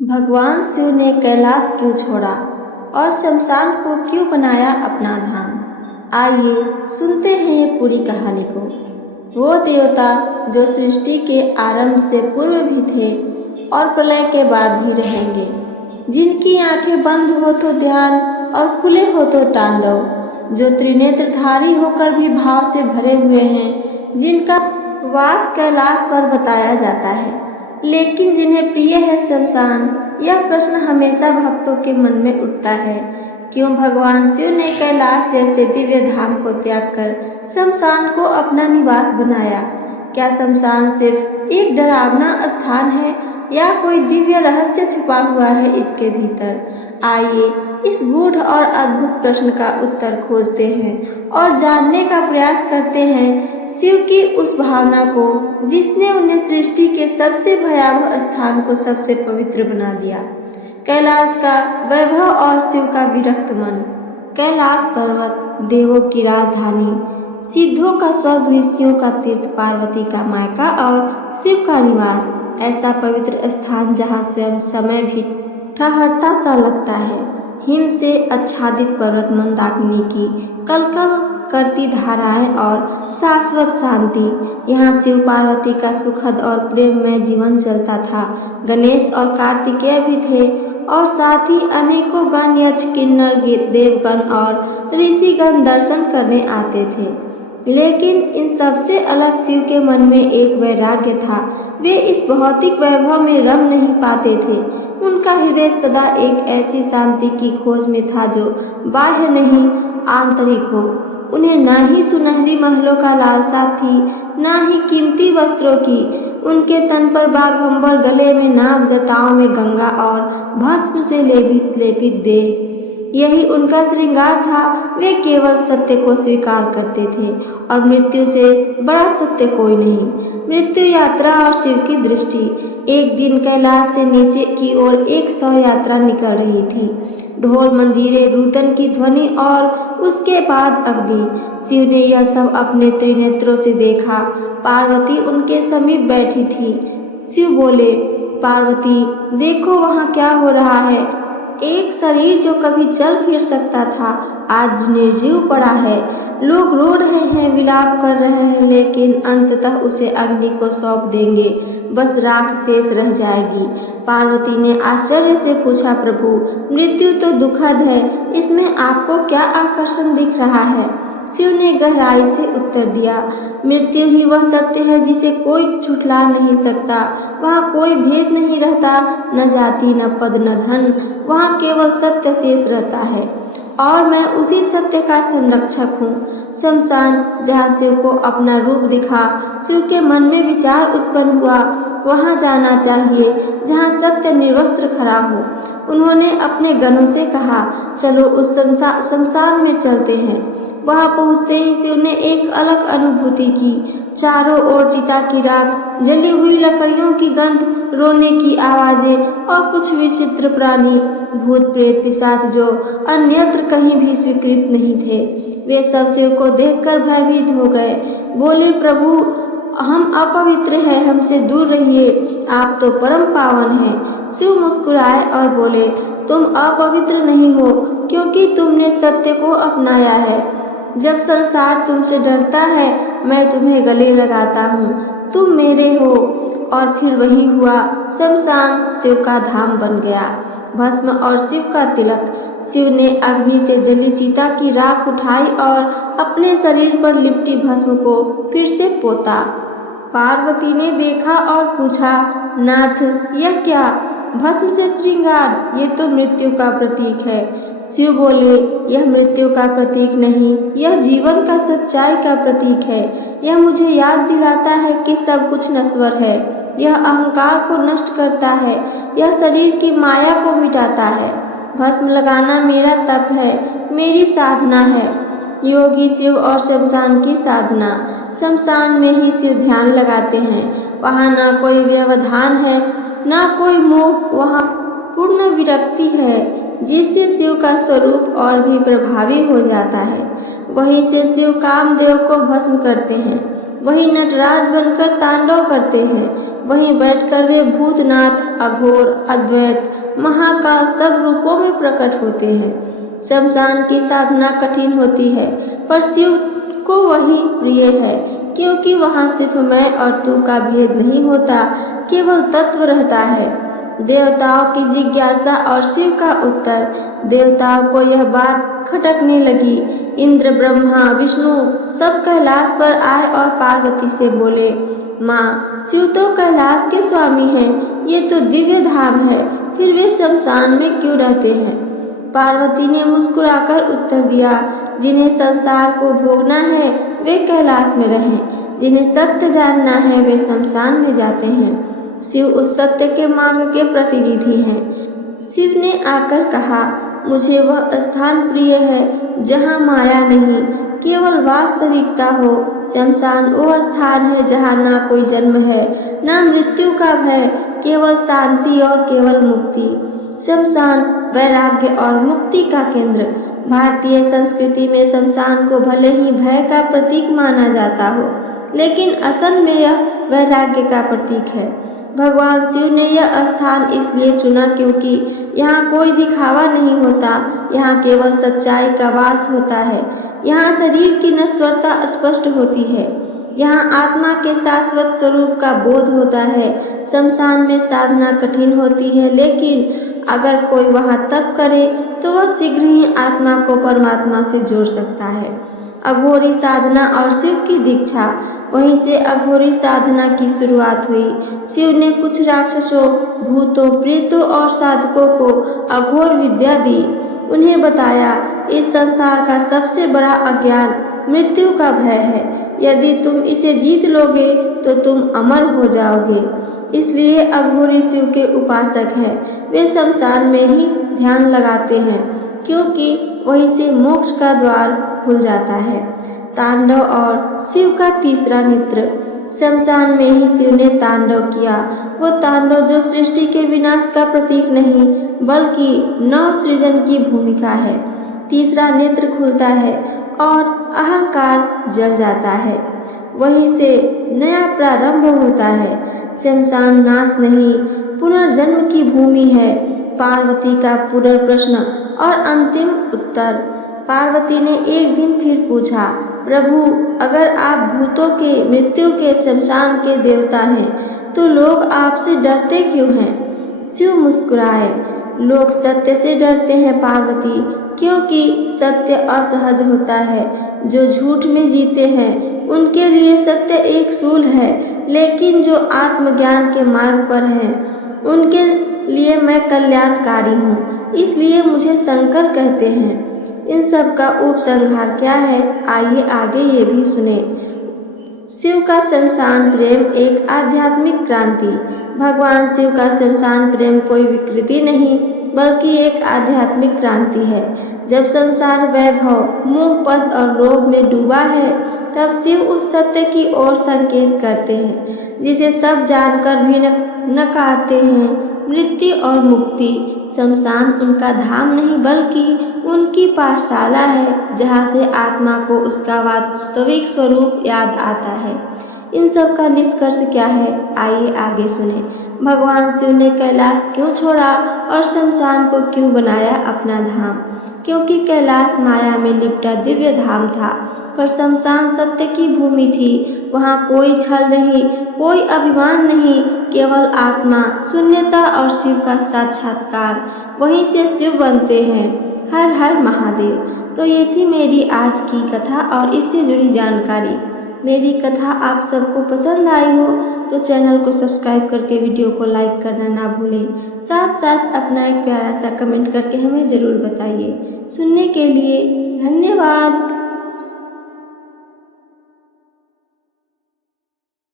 भगवान शिव ने कैलाश क्यों छोड़ा और शमशान को क्यों बनाया अपना धाम। आइए सुनते हैं ये पूरी कहानी को। वो देवता जो सृष्टि के आरंभ से पूर्व भी थे और प्रलय के बाद भी रहेंगे, जिनकी आंखें बंद हो तो ध्यान और खुले हो तो तांडव, जो त्रिनेत्रधारी होकर भी भाव से भरे हुए हैं, जिनका वास कैलाश पर बताया जाता है, लेकिन जिन्हें प्रिय है शमशान। यह प्रश्न हमेशा भक्तों के मन में उठता है, क्यों भगवान शिव ने कैलाश जैसे दिव्य धाम को त्याग कर शमशान को अपना निवास बनाया। क्या शमशान सिर्फ एक डरावना स्थान है या कोई दिव्य रहस्य छुपा हुआ है इसके भीतर? आइए इस गूढ़ और अद्भुत प्रश्न का उत्तर खोजते हैं और जानने का प्रयास करते हैं शिव की उस भावना को जिसने उन्हें सृष्टि के सबसे भयावह स्थान को सबसे पवित्र बना दिया। कैलाश का वैभव और शिव का विरक्त मन। कैलाश पर्वत देवों की राजधानी, सिद्धों का स्वर्ग, ऋषियों का तीर्थ, पार्वती का मायका और शिव का निवास। ऐसा पवित्र स्थान जहाँ स्वयं समय भी ठहरता सा लगता है। हिम से आच्छादित पर्वत, मंदाकिनी की कलकल करती धाराएं और शाश्वत शांति। यहाँ शिव पार्वती का सुखद और प्रेममय जीवन चलता था। गणेश और कार्तिकेय भी थे और साथ ही अनेकों गण, यक्ष, किन्नर, देवगण और ऋषिगण दर्शन करने आते थे। लेकिन इन सबसे अलग शिव के मन में एक वैराग्य था। वे इस भौतिक वैभव में रम नहीं पाते थे। उनका हृदय सदा एक ऐसी शांति की खोज में था जो बाह्य नहीं, आंतरिक हो। उन्हें ना ही सुनहरी महलों का लालसा थी, ना ही कीमती वस्त्रों की। उनके तन पर बाघंबर, गले में नाग, जटाओं में गंगा और भस्म से लेपित देह, यही उनका श्रृंगार था। वे केवल सत्य को स्वीकार करते थे और मृत्यु से बड़ा सत्य कोई नहीं। मृत्यु यात्रा और शिव की दृष्टि। एक दिन कैलाश से नीचे की ओर एक शव यात्रा निकल रही थी। ढोल, मंजीरे, रूदन की ध्वनि और उसके बाद अग्नि। शिव ने यह सब अपने त्रिनेत्रों से देखा। पार्वती उनके समीप बैठी थी। शिव बोले, पार्वती देखो वहाँ क्या हो रहा है। एक शरीर जो कभी चल फिर सकता था आज निर्जीव पड़ा है। लोग रो रहे हैं, विलाप कर रहे हैं, लेकिन अंततः उसे अग्नि को सौंप देंगे, बस राख शेष रह जाएगी। पार्वती ने आश्चर्य से पूछा, प्रभु मृत्यु तो दुखद है, इसमें आपको क्या आकर्षण दिख रहा है? शिव ने गहराई से उत्तर दिया, मृत्यु ही वह सत्य है जिसे कोई झुठला नहीं सकता। वहाँ कोई भेद नहीं रहता, न जाति, न पद, न धन। वहाँ केवल सत्य शेष रहता है और मैं उसी सत्य का संरक्षक हूँ। शमशान जहाँ शिव को अपना रूप दिखा, शिव के मन में विचार उत्पन्न हुआ, वहाँ जाना चाहिए जहाँ सत्य निर्वस्त्र खड़ा हो। उन्होंने अपने गणों से कहा, चलो उस शमशान में चलते हैं। वहाँ पहुँचते ही शिव ने एक अलग अनुभूति की। चारों ओर चिता की राख, जली हुई लकड़ियों की गंध, रोने की आवाजें और कुछ विचित्र प्राणी, भूत प्रेत पिशाच जो अन्यत्र कहीं भी स्वीकृत नहीं थे। वे सब शिव को देखकर भयभीत हो गए। बोले, प्रभु हम अपवित्र हैं, हमसे दूर रहिए, आप तो परम पावन हैं। शिव मुस्कुराए और बोले, तुम अपवित्र नहीं हो, क्योंकि तुमने सत्य को अपनाया है। जब संसार तुमसे डरता है, मैं तुम्हें गले लगाता हूँ, तुम मेरे हो। और फिर वही हुआ, शमशान शिव का धाम बन गया। भस्म और शिव का तिलक। शिव ने अग्नि से जली चिता की राख उठाई और अपने शरीर पर लिपटी भस्म को फिर से पोता। पार्वती ने देखा और पूछा, नाथ यह क्या? भस्म से श्रृंगार, ये तो मृत्यु का प्रतीक है। शिव बोले, यह मृत्यु का प्रतीक नहीं, यह जीवन का सच्चाई का प्रतीक है। यह मुझे याद दिलाता है कि सब कुछ नश्वर है। यह अहंकार को नष्ट करता है, यह शरीर की माया को मिटाता है। भस्म लगाना मेरा तप है, मेरी साधना है। योगी शिव और शमशान की साधना। शमशान में ही शिव ध्यान लगाते हैं। वहाँ ना कोई व्यवधान है, ना कोई मोह, वहाँ पूर्ण विरक्ति है, जिससे शिव का स्वरूप और भी प्रभावी हो जाता है। वहीं से शिव कामदेव को भस्म करते हैं, वहीं नटराज बनकर तांडव करते हैं। वहीं बैठकर वे भूतनाथ, अघोर, अद्वैत, महाकाल सब रूपों में प्रकट होते हैं। शमशान की साधना कठिन होती है, पर शिव को वही प्रिय है, क्योंकि वहाँ सिर्फ मैं और तू का भेद नहीं होता, केवल तत्व रहता है। देवताओं की जिज्ञासा और शिव का उत्तर। देवताओं को यह बात खटकने लगी। इंद्र, ब्रह्मा, विष्णु सब कैलाश पर आए और पार्वती से बोले, माँ, शिव तो कैलाश के स्वामी हैं, ये तो दिव्य धाम है, फिर वे शमशान में क्यों रहते हैं? पार्वती ने मुस्कुराकर उत्तर दिया, जिन्हें संसार को भोगना है वे कैलाश में रहें, जिन्हें सत्य जानना है वे शमशान में जाते हैं। शिव उस सत्य के मार्ग के प्रतिनिधि हैं। शिव ने आकर कहा, मुझे वह स्थान प्रिय है जहाँ माया नहीं, केवल वास्तविकता हो। शमशान वह स्थान है जहाँ ना कोई जन्म है, ना मृत्यु का भय, केवल शांति और केवल मुक्ति। शमशान वैराग्य और मुक्ति का केंद्र। भारतीय संस्कृति में शमशान को भले ही भय का प्रतीक माना जाता हो, लेकिन असल में यह वैराग्य का प्रतीक है। भगवान शिव ने यह स्थान इसलिए चुना क्योंकि यहाँ कोई दिखावा नहीं होता, यहाँ केवल सच्चाई का वास होता है। यहाँ शरीर की नश्वरता स्पष्ट होती है, यहाँ आत्मा के शाश्वत स्वरूप का बोध होता है। शमशान में साधना कठिन होती है, लेकिन अगर कोई वहाँ तप करे तो वह शीघ्र ही आत्मा को परमात्मा से जोड़ सकता है। अघोरी साधना और शिव की दीक्षा। वहीं से अघोरी साधना की शुरुआत हुई। शिव ने कुछ राक्षसों, भूतों, प्रेतों और साधकों को अघोर विद्या दी। उन्हें बताया, इस संसार का सबसे बड़ा अज्ञान मृत्यु का भय है। यदि तुम इसे जीत लोगे तो तुम अमर हो जाओगे। इसलिए अघोरी शिव के उपासक हैं। वे शमशान में ही ध्यान लगाते हैं, क्योंकि वहीं से मोक्ष का द्वार खुल जाता है। तांडव और शिव का तीसरा नेत्र। शमशान में ही शिव ने तांडव किया। वो तांडव जो सृष्टि के विनाश का प्रतीक नहीं, बल्कि नव सृजन की भूमिका है। तीसरा नेत्र खुलता है और अहंकार जल जाता है। वहीं से नया प्रारंभ होता है। शमशान नाश नहीं, पुनर्जन्म की भूमि है। पार्वती का पुनर्प्रश्न और अंतिम उत्तर। पार्वती ने एक दिन फिर पूछा, प्रभु, अगर आप भूतों के, मृत्यु के, शमशान के देवता हैं, तो लोग आपसे डरते क्यों हैं? शिव मुस्कुराए, लोग सत्य से डरते हैं पार्वती, क्योंकि सत्य असहज होता है। जो झूठ में जीते हैं उनके लिए सत्य एक शूल है, लेकिन जो आत्मज्ञान के मार्ग पर हैं उनके लिए मैं कल्याणकारी हूँ। इसलिए मुझे शंकर कहते हैं। इन सब का उपसंहार क्या है, आइए आगे ये भी सुने। शिव का शमशान प्रेम एक आध्यात्मिक क्रांति। भगवान शिव का शमशान प्रेम कोई विकृति नहीं, बल्कि एक आध्यात्मिक क्रांति है। जब संसार वैभव, मोह, पद और लोभ में डूबा है, तब शिव उस सत्य की ओर संकेत करते हैं जिसे सब जानकर भी नकारते हैं, मृत्यु और मुक्ति। शमशान उनका धाम नहीं, बल्कि उनकी पाठशाला है, जहाँ से आत्मा को उसका वास्तविक स्वरूप याद आता है। इन सब का निष्कर्ष क्या है, आइए आगे सुने। भगवान शिव ने कैलाश क्यों छोड़ा और शमशान को क्यों बनाया अपना धाम? क्योंकि कैलाश माया में लिपटा दिव्य धाम था, पर शमशान सत्य की भूमि थी। वहाँ कोई छल नहीं, कोई अभिमान नहीं, केवल आत्मा, शून्यता और शिव का साक्षात्कार। वहीं से शिव बनते हैं। हर हर महादेव। तो ये थी मेरी आज की कथा और इससे जुड़ी जानकारी। मेरी कथा आप सबको पसंद आई हो तो चैनल को सब्सक्राइब करके वीडियो को लाइक करना ना भूलें। साथ साथ अपना एक प्यारा सा कमेंट करके हमें ज़रूर बताइए। सुनने के लिए धन्यवाद।